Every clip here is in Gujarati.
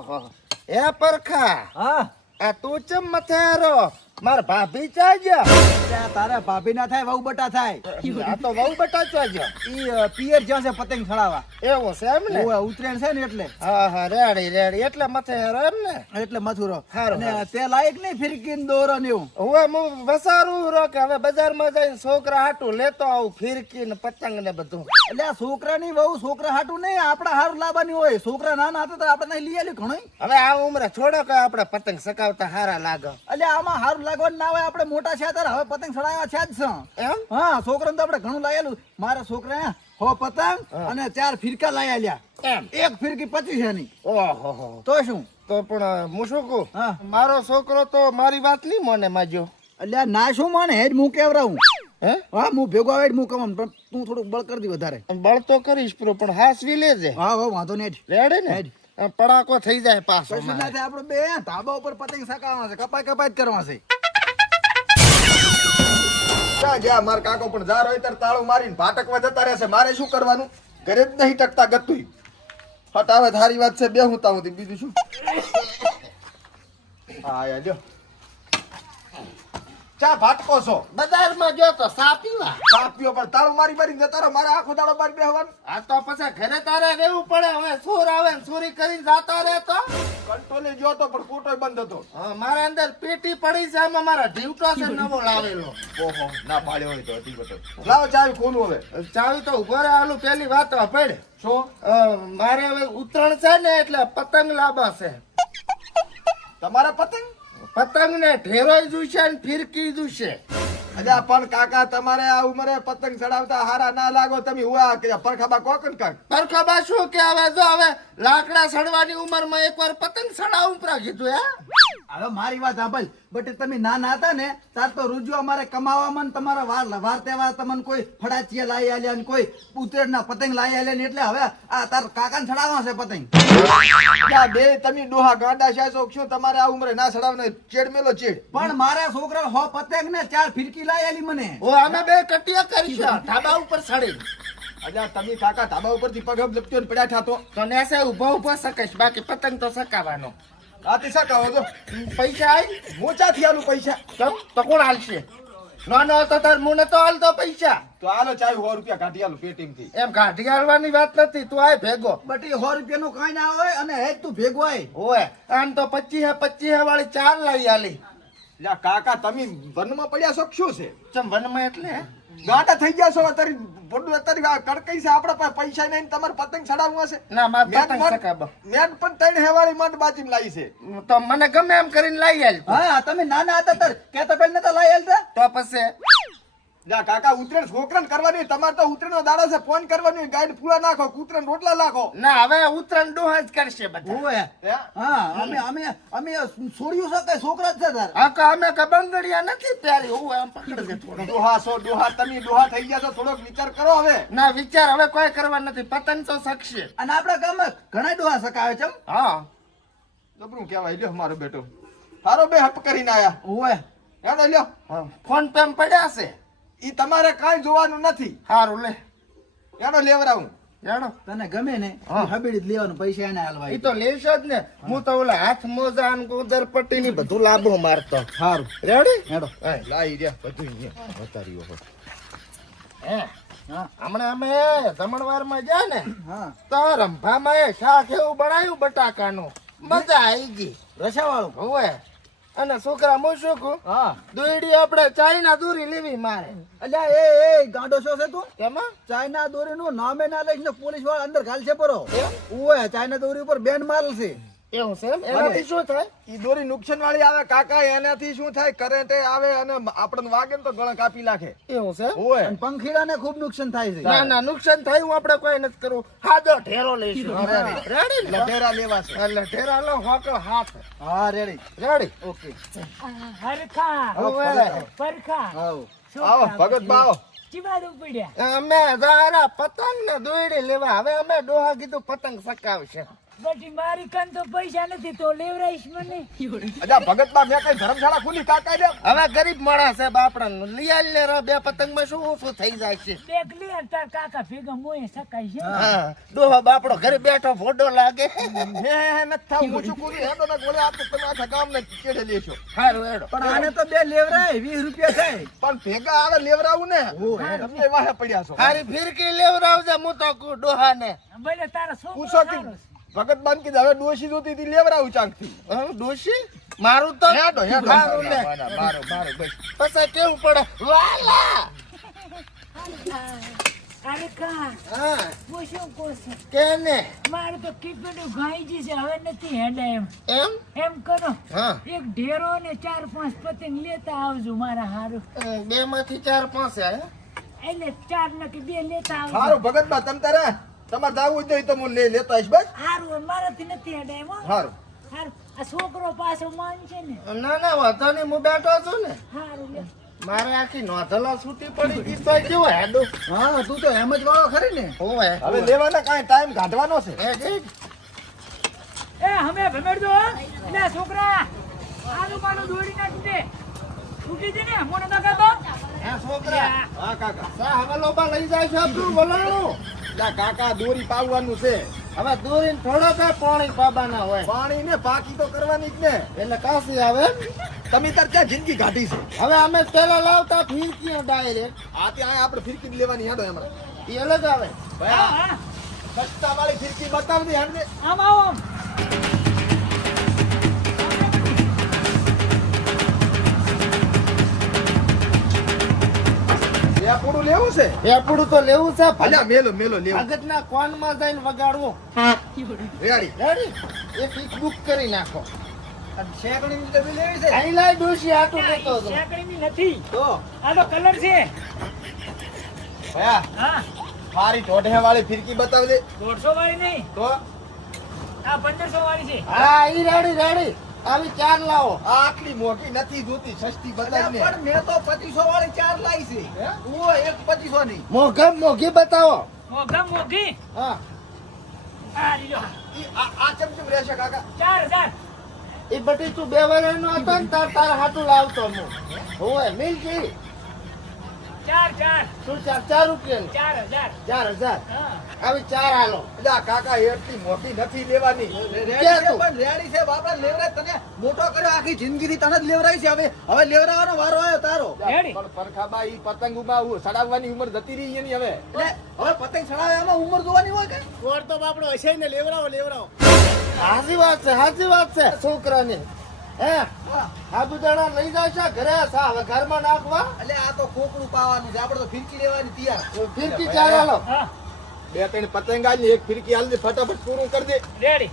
ઓહો. એ પરખા. હા. આ તું ચમ મથે હારો માર ભાભી ચા ગયા? ત્યાં ભાભી ના થાય વહુ બટા થાય. આ તો વહુ બટા ચા ગયા. ઈ પિયર જ્યાં છે પતંગ ચડાવવા. એવો છે એમ ને? ઓવે, ઉત્તરાયણ છે ને એટલે. હા હા રેડી રેડી. એટલે મથે હારો એમ ને? એટલે મથુરો અને તે લાયક નહીં ફિરકીન દોરો ને એવું. હવે હું વસારું રો કે હવે બજારમાં જઈને છોકરા હાટું લેતો આવું ફિરકીન ને પતંગ ને બધું. એટલે આ છોકરાની વહુ છોકરા હાટું નહીં આપડા હારું લાવવાની હોય. છોકરા નાના હતા તો આપણે નહીં લઈ આલી ઘણો હવે આ ઉમરે છોડો કે આપણે પતંગ સકાવતા હારા લાગે. એટલે આમાં હારું લાગવાનું ના હોય આપણે મોટા છે ત્યારે હવે પતંગ ચડાવ્યા છે જ છે. એમ? હા છોકરાને તો આપણે ઘણું લાયેલું. મારા છોકરા હો પતંગ અને ચાર ફિરકા લાયા લ્યા. એમ? એક ફિરકી પચીસ એની. ઓહો. તો શું? તો પણ હું શું કહું. મારો છોકરો તો મારી વાત નહીં મને માજો. એટલે ના શું માને? હેજ હું કેવરાવું હે? હા હું ભેગો આવે હું કમામ પણ તું થોડુંક બળ કરી દી વધારે. બળ તો કરીશ પણ પણ હાસવી લેજે. હા હા વાંધો નહીં. રેડે ને? પડાકો થઈ જાય પાછો આપણે બે ધાબા ઉપર પતંગ સકાવવા છે કપાય કપાય જ કરવા છે. ક્યાં ગયા મારા કાકો પણ જાર હોય ત્યારે તાળું મારીને ભાટકવા જતા રહેશે મારે શું કરવાનું? ઘરે જ નહીં ટકતા ગતું હટ આવે થારી વાત છે બે હું તાવું બીજું શું? હા આયા જો. ચા ભાટકો છો? બજારમાં ગયો તો સા પીવા. પીઓ પણ તારો મારી મારી ને તારો મારે આખો દાડો મારી બેહવાનું. આ તો પછી ઘરે તારે રહેવું પડે. હવે સુર આવે ને સુરી કરીને જાતા રહે તો. કંટ્રોલે ગયો તો પણ કોટોય બંધ હતો. હા, મારા અંદર પેટી પડી છે. આમાં મારા ઢીવટો છે નવો લાવેલો. ઓહો ના પાડ્યો હોય તો હતી બતો લાવો ચાવી કોનું હવે. ચાવી તો ઊભો રહે. આલું પેલી વાત પડે. શું? મારે હવે ઉત્તરાયણ છે ને એટલે પતંગ લાવવા છે. તમારા પતંગ? પતંગ ને ઢેરોય દુશે ને ફિરકી દુશે અજા પણ કાકા તમારે આ ઉંમરે પતંગ ચડાવતા હારા ના લાગો. તમે હુઆ કે પરખાબા કોકન કાક પરખાબા શું કે હવે જો હવે લાકડા સડવાની ઉંમરમાં એકવાર પતંગ ચડાવું પરા કીધું હે? હવે મારી વાત સાંભળ. બટ તમે નાના હતા ને તાર તો રૂજુ અમારે કમાવામાં ને તમારા વાર વાર તહેવાર તમને કોઈ ફડાચીએ લાવી આલ્યા ને કોઈ ઉત્તરાયણના પતંગ લાવી આલ્યા ને એટલે હવે આ તાર કાકાને ચડાવવા છે પતંગ. બે તમે ડોહા ગાંડા છે છો શું? તમારે આ ઉમરે ના ચડાવને ચેડ મેલો ચેડ. પણ મારા છોકરા હો પતંગ ને ચાર ફિરકી લાવી આલી મને. ઓ અમે બે કટિયા કરીશું. ધાબા ઉપર ચડે અજા તમે કાકા ધાબા ઉપરથી પગ હબ લપટ્યો ને પડ્યા ઠાતો તો. નેસે ઊભો ઊભો સકેશ બાકી પતંગ તો સકાવાનો આથી સકાવો તો પૈસા આઈ મોચાથી આલું પૈસા. તો તો કોણ હાલશે? ના ના તો તાર મુને તો હાલતો પૈસા. તો આલો ચાવી સો રૂપિયા કાઢી આલું પેટીમથી એમ કાઢી હાલવાની વાત નથી તું આય ભેગો. બટ એ સો રૂપિયાનું કાંઈ ના હોય અને હેજ તું ભેગો આય. ઓય આમ તો પચીસ પચીસ વાળી ચાર લાવી આલી. લ્યા કાકા તમે વનમાં પડ્યા છો શું છે? ચમ વનમાં એટલે ગાંડા થઈ ગયા છો અત્યારે બોડું અત્યારે કડકઈ છે આપડા પાસે પૈસા નહીં તમારે પતંગ ચડાવવું હશે ના માર પતંગ મન- મેં પણ ત્રણ હેવાળી મન બાજી લાવી છે. તો મને ગમે એમ કરીને લાવી આલ હા તમે નાના હતા તાર તો પહેલા નતા લાવી આલતા? તો પછી જા કાકા ઉતરેણ છોકરાને કરવાની તમારે તો ઉતરેણનો દાડો છે. ફોન કરવાની ગાઈડ ફૂલા નાખો કૂતરાને રોટલા નાખો. ના હવે ઉતરેણ ડોહા જ કરશે બધા. ઓય હા? અમે અમે અમે છોડ્યું છે કે છોકરા છે તાર? હા કા અમે કબંગડિયા નથી પ્યારી હું આમ પકડજે થોડો ડોહા છો ડોહા. તમે ડોહા થઈ ગયા તો થોડોક વિચાર કરો હવે. ના વિચાર હવે કોઈ કરવા નથી. પતંગ તો શકશે અને આપણા ગામમાં ઘણા ડોહા સકાવે છે હા. જબરું કહેવાય. લ્યો મારો બેટો. તારો બે હપ કરીને આયા. ઓય એને લ્યો. ફોન પેમ પડ્યા છે. ઈ તમારે કાંઈ જોવાનું નથી. સારું લે. એનો લેવરાવું. જાણો તને ગમે ને હબેડી લેવાનું પૈસા એને એ હાલવા તો લેશો જ ને. હું તો ઓલા હાથ મોજા ને ગુદર પટ્ટી ની બધું લાભો મારતો. સારું રેડી હેડો. લાઈ રહ્યા બધું અહીંયા. વતાર્યું હે? હા. હમણાં અમે જમણવારમાં ગયા ને હા. તો રંભામાં શાક એવું બનાવ્યું બટાકાનું. મજા આવી ગઈ. રસા વાળું હોવે. અને છોકરા હું શું હા. દોયડી આપણે ચાઇના દોરી લેવી મારે. અલ્યા એ એ ગાંડો છો છે તું? કેમાં? ચાઇના દોરી નું નામે ના લઈને પોલીસવાળા અંદર ઘાલ છે પરો? ઓય ચાઇના દોરી ઉપર બેન મારલ છે એવું છે એમ? એનાથી શું થાય? ઈ દોરી નુકસાન વાળી આવે કાકા એનાથી શું થાય? કરંટ આવે અને આપણને વાગે ને તો ગળા કાપી નાખે. એવું છે? હોય. અને પંખીડા ને ખૂબ નુકસાન થાય છે. ના ના નુકસાન થયું આપણે કોઈ નથી કરવું. હાજો ઢેરો લઈશું. રેડી ને? લેવા છે. એટલે ઢેરા લો હોકળ હાથ. હા રેડી રેડી ઓકે. હરખા. હોવે. પરખા આવો. આવો ભગત બાવો. અમે જારા પતંગ ને દોયડી લેવા. હવે અમે ડોહા કીધું પતંગ સકાવશે. બટી મારી કન તો પૈસા નથી તો લેવરાઈશ મને. અજા ભગતમાં મેં કઈ ધર્મશાળા ખુલી કાકા દે હવે ગરીબ માણસ છે બાપડા લઈ આલ ને રે, બે પતંગમાં શું ઓછું થઈ જાય છે? બેગ લે તાર કાકા ભેગા મોય સકાય છે. હા ડોહો બાપડો ઘરે બેઠો ફોટો લાગે. હે હે ન થા ઓછું કુરી હેડો ને ગોળે આપ તમે આ આખા ગામને કેડે લેશો હારું હેડો. પણ આને તો બે લેવરાય વીસ રૂપિયા થાય. પણ ભેગા આવે લેવરાવું ને? તમે વાહે પડ્યા છો. હારી ફિરકી લેવરાવજે હું તો કહું ડોહાને. ભલે તારા પૂછો કે. ભગત બાંધ કીધું હવે ડોશી જોતી હતી લેવરાવું ચાંકથી ડોશી? મારું તો હેડો હેડો. મારું લે. મારો મારો બસ. પછી કેવું પડે? વાલા! અરે કા હા મારે તો કીપેડું ભાઈજી છે હવે નથી હેડે એમ. એમ? એમ કરો. હા. એક ઢેરો ને ચાર પાંચ પતંગ લેતા આવજો મારા હારું. બે માંથી ચાર પાંચ હે? એટલે ચાર ને કે બે લેતા આવજો. હારું ભગત બા તમ તારે તમારે જાવું તો એ તો હું લે લેતા આવીશ બસ. સારું મારાથી નથી હેડાય સારું હો. હારું. હારું. આ છોકરો પાછો માન છે ને. ના ના વાંધો નહીં હું બેઠો છું ને. સારું લે મારે આખી નોંધલા છૂટી પડી ગઈ તો કેવો હેડો? હા તું તો એમ જ વાળો ખરી ને. હોવે. હવે લેવાના કાંઈ ટાઈમ કાઢવાનો છે. હે જી એ હમે ભમેડજો એટલે છોકરા આનું માનું દોડી નાખી દે. છૂટી છે ને મોનો ના તો હે છોકરા હા કાકા. સા હવે લોબા લઈ જાય છે વલાણું લા કાકા દોરી પાવવાનું છે. હવે દૂરીને થોડો કઈ પાણી પાબાના હોય. પાણી ને પાકી તો કરવાની જ ને. એટલે કાશી આવે. તમે તાર ક્યાં જિંદગી કાઢી છે? હવે અમે પેલા લાવતા ફિરકી ડાયરેક્ટ. આ ત્યાં આપણે ફિરકી જ લેવાની હેડો હમણાં એ અલગ આવે. સસ્તા વાળી ફિરકી બતાવી દે આમ આવો આમ. એ લેવું છે? એપડું તો લેવું છે અલ્યા મેલો મેલો લેવું. ભગતના કોનમાં જઈને વગાડવું. રેડી? રેડી. એક એક બુક કરી નાખો. શેકણી ડબ્બી લેવી છે. અહીં લાય ડોશી આટું લેતો હતો. શેકડીની નથી. તો? આ તો કલર છે. ભયા હા. મારી ઢોઢે વાળી ફિરકી બતાવજે. દોઢસો વાળી નહીં. તો? આ પંદરસો વાળી છે. હા ઈ રેડી રેડી. આવી ચાર લાવો. આટલી મોટી નથી જોતી સસ્તી બતાવી પણ મેં તો પચીસો વાળી ચાર લાવી છે. ઓ એક પચીસો ની મોઘમ મોઘી બતાવો. મોઘમ મોઘી? હા. આ ચમચમ રહેશે કાકા. ચાર હજાર. એ બટી તું બે વર્ષનો હતો ને તાર તાર હાટું લાવતો હું. હોય મિલકી. ચાર ચાર. તું ચાર? ચાર રૂપિયા ચાર હજાર. ચાર હજાર? હા. ચાર હાલો. એટલે કાકા એટલી મોટી નથી લેવાની. છે તું? પણ રેડી છે બાપા લેવરાય તને મોટો કર્યો આખી જિંદગી તને જ લેવરાય છે હવે. હવે લેવરાવાનો વારો આવ્યો તારો. પણ પરખાબા ઈ પતંગમાં સડાવવાની ઉંમર જતી રહી એની હવે. એટલે હવે પતંગ સડાવવામાં ઉંમર જોવાની હોય કે કોર તો બાપડો હશે ને લેવરાવો લેવરાવો સાચી વાત છે સાચી વાત છે. છોકરાની. હે આ બુદાણા લઈ જાય છે ઘરે સા ઘરમાં નાખવા? એટલે આ તો ખોકડું પાવાનું છે. આપણે તો ફિરકી લેવાની તૈયાર. ફિરકી ચાર હાલો. બે ત્રણ પતંગા એક ફિરકી દે ફટાફટ પૂરું કરી દે. રેડી.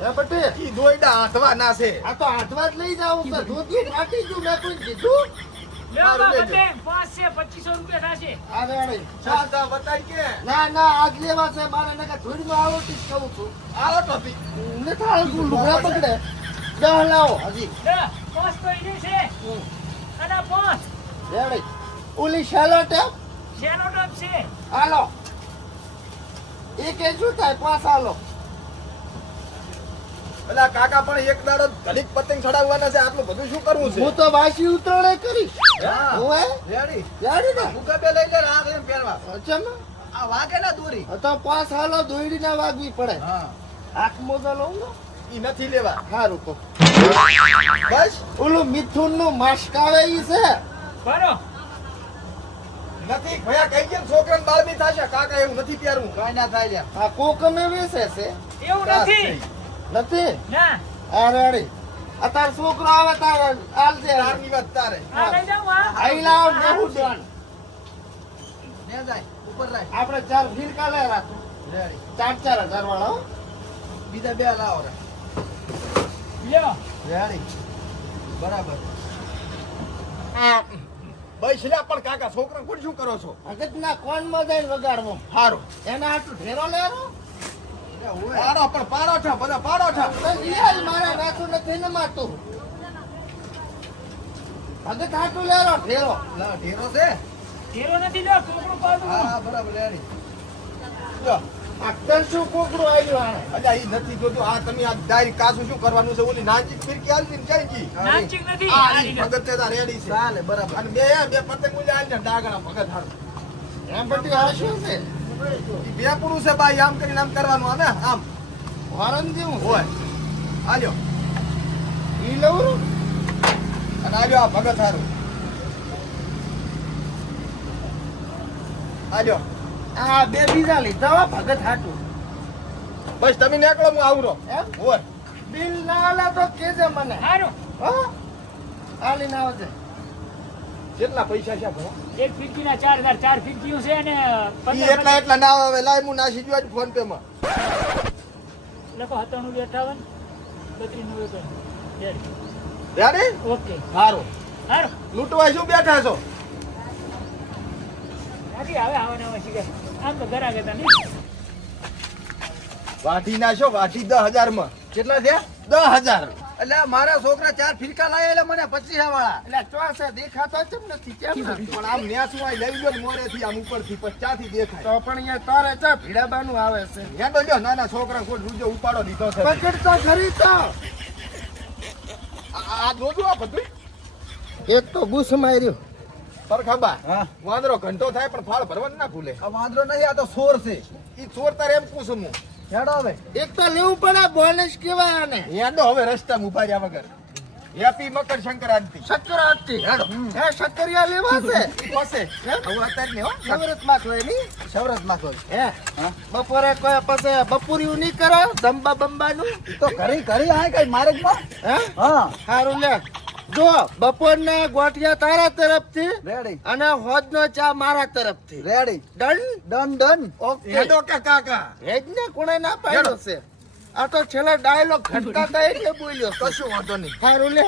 હે બટી ઈ દોયડા હાથવા ના છે. આ તો હાથવા જ લઈ જાવ તો ધોતી મેં કોઈ કીધું? કે. ના ના આજ લેવા છે મારે નકા થોડીમાં આવો તી જ કહું છું. આવો ટોપી ને લુગડા પકડે. દહ લાવો હજી પાંચ તો ઈ છે. અને પાંચ રેડી. ઓલી શેલો ટેપ? શેલો ટેપ છે. હાલો. એ કે શું થાય? પાસ હાલો. પેલા કાકા પણ એક દાડો ઘડીક પતંગ ચડાવવાના છે. આટલું બધું શું કરવું છે? હું તો વાસી ઉતરણે કરી હા. હોવે? રેડી. રેડી ને? મુકા બે લઈ લે રાત એમ પહેરવા. અચમ આ વાગે ના દોરી. તો પાસ હાલો દોરી ના વાગવી પડે. હા. હાથ મોજા લઉં ને? ઈ નથી લેવા. સારું તો બસ ઓલું મિથુનનું માસ્ક આવે ઈ છે. બરો. નથી ભયા કઈ કેમ છોકરાને બાળમી થશે. કાકા એવું નથી પ્યારું કઈ ના થાય લ્યા. આ કોકમે વેસે છે. એવું નથી. નથી? ના. આ આ તાર છોકરો આવે તાર આલજે તારની વાત તારે. આ લઈ જાઉં આ આઈ લાવ નેવું ડન ને જાય ઉપર રાખ. આપણે ચાર ફીર કાલે રાખું. ચાર ચાર હજાર વાળા બીજા બે લાવો રે લ્યો. રેડી. બરાબર. બસ લે પણ કાકા છોકરા કોણ શું કરો છો? અગતના કોનમાં જઈને વગાડવો. હારું. એના હાટું ઢેરો લેરો એ હોય. પાડો પણ પાડો છો બધા પાડો છો. યાર મારે નથી ને માતું ભગત હાટું લેરો ઢેરો. ઢેરો છે? ઢેરો નથી લ્યો ટોકરું પાડું. હા બરાબર લ્યો. શું કોકડું આવ્યું અલ્યા ઈ નથી જોતું. આ તમે આ ડાયરી કાસું શું કરવાનું છે? ઓલી નાનજી ફિરકી આલતી ને ક્યાં ગઈ નથી આ આ ઈ રીત. ભગત છે રેડી છે. ચાલે બરાબર. અને બે બે પતંગ ઉલ્યા આલને ડાગણા ભગત હારું. એમ બધી આ શું છે બે પુરુષ છે ભાઈ આમ કરીને આમ કરવાનું આને આમ. હોરન જેવું હોય. આલ્યો. ઈ લવરું અને આલ્યો આ ભગત હારું. આલ્યો. આ બે બીજા લીધા હો ભગત હાટું. બસ તમે નીકળો હું આવું રહો. એમ? હોય. બિલ ના આલે તો કેજે મને. હારું. હો? આલીને આવજે. કેટલા પૈસા છે ભાઈ એક ફીરકીના ચાર હજાર ચાર ફીરકીઓ છે અને પંદર એટલા એટલા ના આવે. લાય હું નાસી જ ફોન પે માં લખો હતાણું બે અઠાવન બત્રીસનું એક રેડી. ઓકે. સારું હારું. લૂંટવા શું બેઠા છો? હવે આવવાના આવે શીખે. આમ તો ઘરા ગયા નહીં વાઢી નાશો વાઢી દસ હજારમાં કેટલા થયા? દસ હજાર. એટલે મારા છોકરા ચાર ફિરકા લાયા એટલે મને પચીસ વાળા એટલે ચોસે દેખાતો કેમ નથી કેમ પણ આમ ન્યાસું આ લઈ ગયો મોડે થી આમ ઉપરથી પચાથી દેખાય. તો પણ અહીંયા તારે ચા ભીડાબાનું આવે છે. લ્યો નાના છોકરા કોઈ રૂજો ઉપાડો દીધો છે. પકડ ખરી તો. આ- જોજો આ બધું. એક તો ગુસ માર્યો. પરખબા હા. વાંદરો ઘંટો થાય પણ ફાળ ભરવા ના ભૂલે. આ વાંદરો નહીં આ તો સોર છે. ઈ સોર તારે એમ પૂછું હું. હેડો હવે. એક તો લેવું પડે બોનસ કેવા આને. હેડો હવે રસ્તા ઊભા રહ્યા વગર. હેપી મકર સંક્રાંતિ. શક્કર હેડો. હે શક્કરિયા લેવા છે? પાસે. હવે અત્યારે ને હો. નવરતમાં કોઈ નહીં સવરતમાં કોઈ હે? બપોરે કોઈ પાસે બપોરિયું નહીં કરો? જંબા બંબાનું? તો ઘરે ઘરે આય કઈ મારે માં હે? હા. સારું લે. જો બપોરના ગોઠિયા તારા તરફથી રેડી અને હોજનો ચા મારા તરફથી. Ready done done done okay હેડો કે કાકા? હેજ ને કોણે ના પાડ્યો છે? આ તો છેલ્લા ડાયલોગ ખટતા હતા એટલે બોલ્યો કશું વાંધો નહીં. સારું લે.